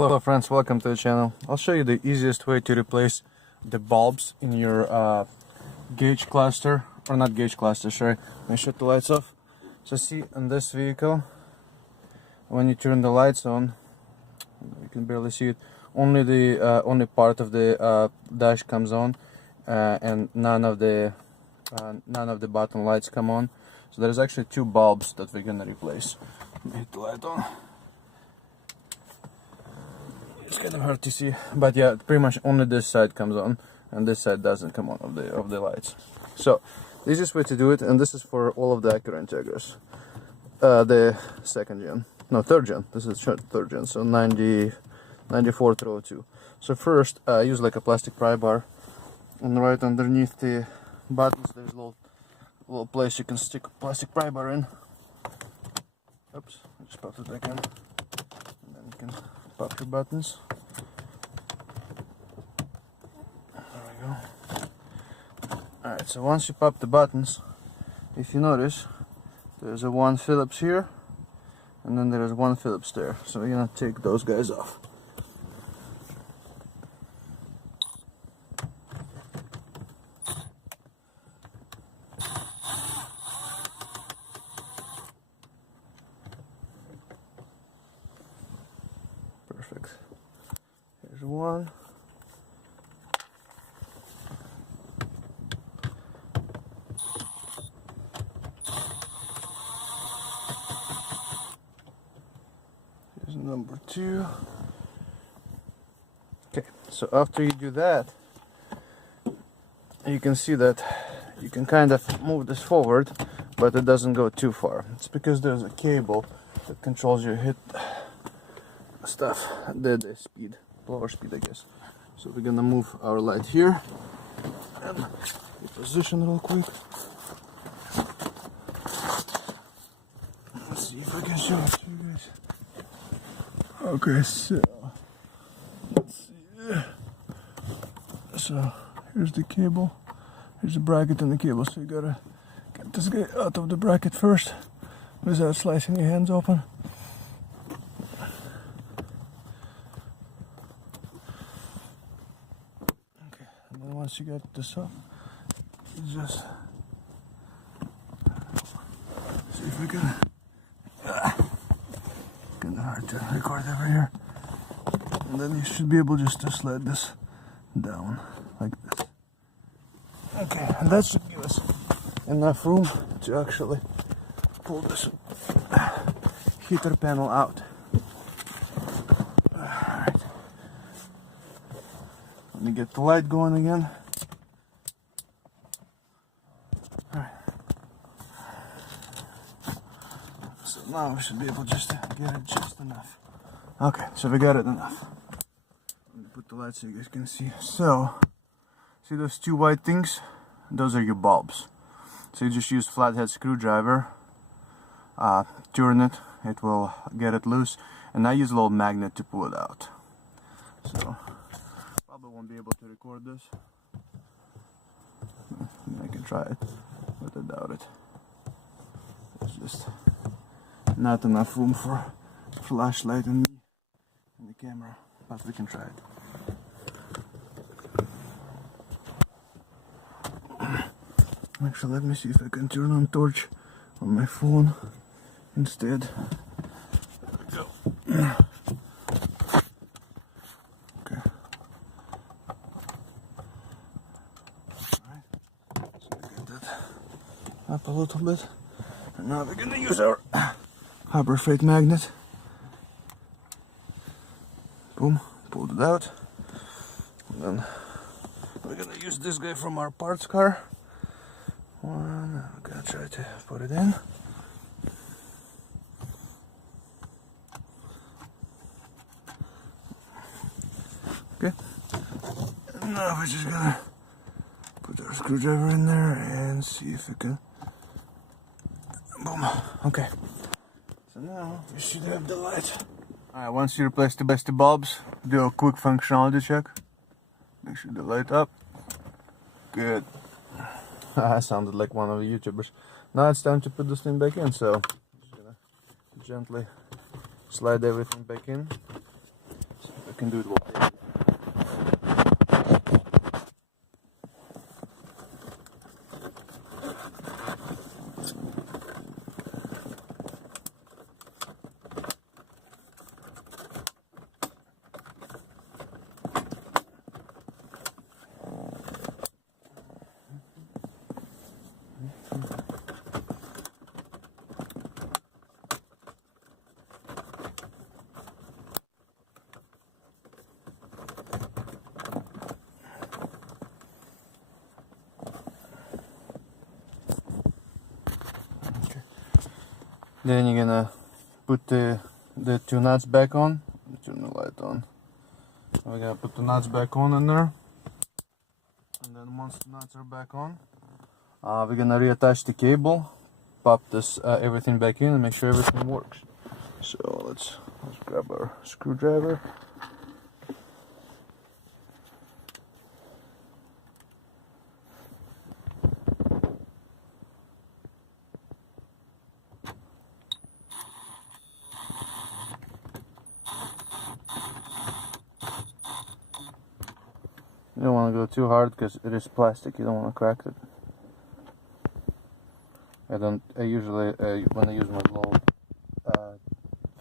Hello friends, welcome to the channel. I'll show you the easiest way to replace the bulbs in your gauge cluster, or not gauge cluster, sorry. Let me shut the lights off. So see, in this vehicle, when you turn the lights on, you can barely see it, only part of the dash comes on, and none of the button lights come on. So there's actually two bulbs that we're gonna replace. Let me hit the light on. It's kind of hard to see, but yeah, pretty much only this side comes on and this side doesn't come on of the lights. So the easiest way to do it, and this is for all of the Acura Integras, the third gen. This is third gen, so 94 through 02. So first, use like a plastic pry bar, and right underneath the buttons there's a little place you can stick a plastic pry bar in. Oops, I just popped it back in, and then you can pop your buttons. There we go. Alright, so once you pop the buttons, if you notice, there's a one Phillips here, and then there's one Phillips there. So we're gonna take those guys off. Perfect. Here's one. Here's number two. Okay, so after you do that, you can see that you can kind of move this forward, but it doesn't go too far. It's because there's a cable that controls your hit stuff, the speed, blower speed, I guess. So we're gonna move our light here and reposition real quick. Let's see if I can show it to you guys. Okay, so let's see. So here's the cable, here's the bracket and the cable. So you gotta get this guy out of the bracket first without slicing your hands open. Once you get this up, you just see if we can. Kind of hard to record over here. And then you should be able just to slide this down like this. Okay, and that should give us enough room to actually pull this heater panel out. Alright. Let me get the light going again. Alright. So now we should be able just to get it just enough. Okay, so we got it enough. Let me put the light so you guys can see. So, see those two white things? Those are your bulbs. So you just use flathead screwdriver, turn it, it will get it loose, and I use a little magnet to pull it out. So probably won't be able to record this. I can try it, but I doubt it. There's just not enough room for flashlight and me and the camera, but we can try it. Actually, let me see if I can turn on torch on my phone instead. There we go. Okay. Alright. So we get that up a little bit. And now we're gonna use our Harbor Freight magnet. Boom, pulled it out. And then we're gonna use this guy from our parts car. One, I'm gonna try to put it in. Okay. And now we're just gonna put our screwdriver in there and see if we can. Boom. Okay. So now we should have the light. Alright, once you replace the bulbs, do a quick functionality check. Make sure the light up. Good. I sounded like one of the YouTubers. Now it's time to put this thing back in, so I'm just gonna gently slide everything back in. So can do it while then you're gonna put the two nuts back on. Turn the light on. We're gonna put the nuts back on in there, and then once the nuts are back on, we're gonna reattach the cable, pop this everything back in, and make sure everything works. So let's grab our screwdriver. You don't want to go too hard because it is plastic. You don't want to crack it. I usually when I use my low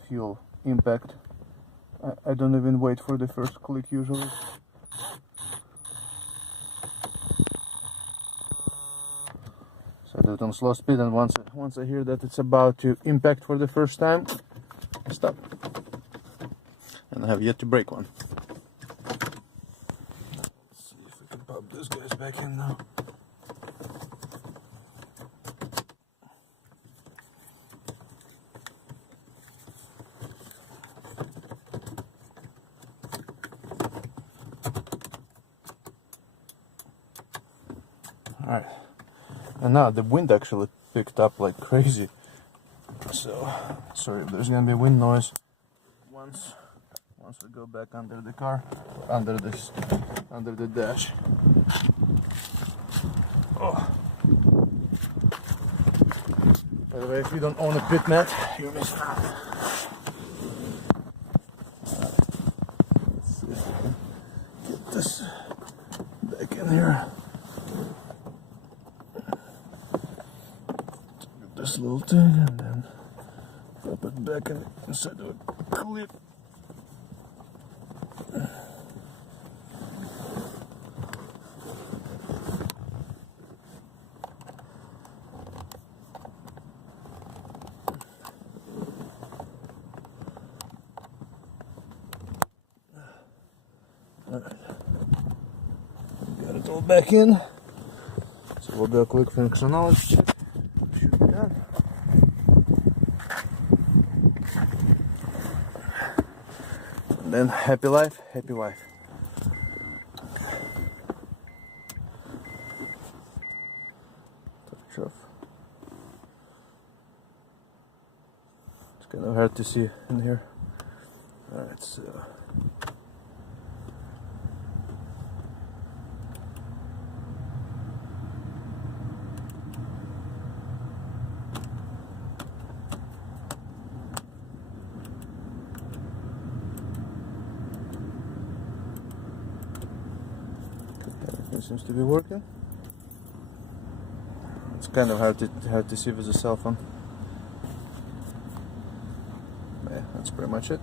fuel impact, I don't even wait for the first click usually. So I do it on slow speed, and once I hear that it's about to impact for the first time, I stop. And I have yet to break one. Pop this guy's back in now. Alright, and now the wind actually picked up like crazy, so sorry if there's gonna be wind noise once we go back under the car, under the dash. Oh. By the way, if you don't own a pit mat, you're missing out. Let's see if we can get this back in here. Get this little thing and then drop it back inside of a clip. Alright, got it all back in, so we'll do a quick functionality check. Should be done. And then happy life, happy wife. Touch off. It's kind of hard to see in here. Alright, so it seems to be working. It's kind of hard to see with the cell phone. Yeah, that's pretty much it.